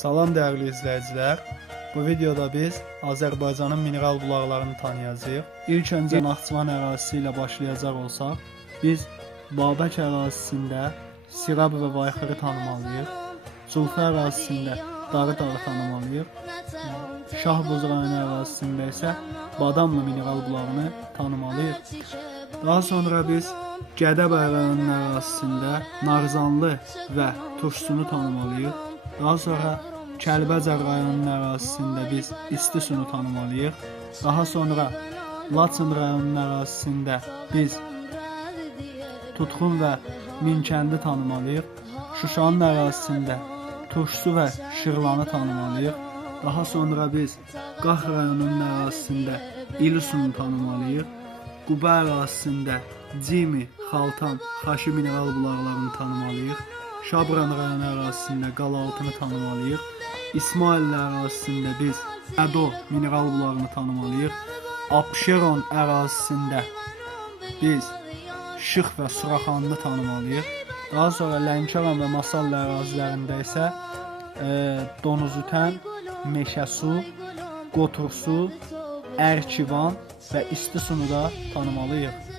Salam dəyərli izləyicilər. Bu videoda biz Azərbaycanın mineral bulaqlarını tanıyacağıq. İlk öncə Naxçıvan ərazisi ilə başlayacaq olsaq, biz Babək ərazisində Sirab və Vayxırı tanımalıyıq. Culfa ərazisində Darı dağı tanımalıyıq. Şahbuz rayonu ərazisində isə Badamlı mineral bulağını tanımalıyıq. Daha sonra biz Gədəbəy rayonunun ərazisində Narzanlı və Turşsunu tanımalıyıq. Daha sonra Kəlbəcər rayonunun ərazisində biz İstisunu tanımalıyıq. Daha sonra Laçın rayonunun ərazisində biz Tutxun və Minkəndi tanımalıyıq. Şuşanın ərazisində Turşsu və Şırlanı tanımalıyıq. Daha sonra biz Qax rayonunun ərazisində İlisunu tanımalıyıq. Quba ərazisində Cimi, Xaltan, Xaşı mineral bulaqlarını tanımalıyıq. Şabran rayonu ərazisində Qalaltını tanımalıyıq. İsmail ərazisində biz Ədo mineral bulağını tanımalıyıq. Abşeron ərazisində biz Şıx və Suraxanını tanımalıyıq. Daha sonra Lənkəran və Masal ərazilərində isə Donuzütən, Meşəsu, Qotursu, Ərkivan və İstisunu da tanımalıyıq.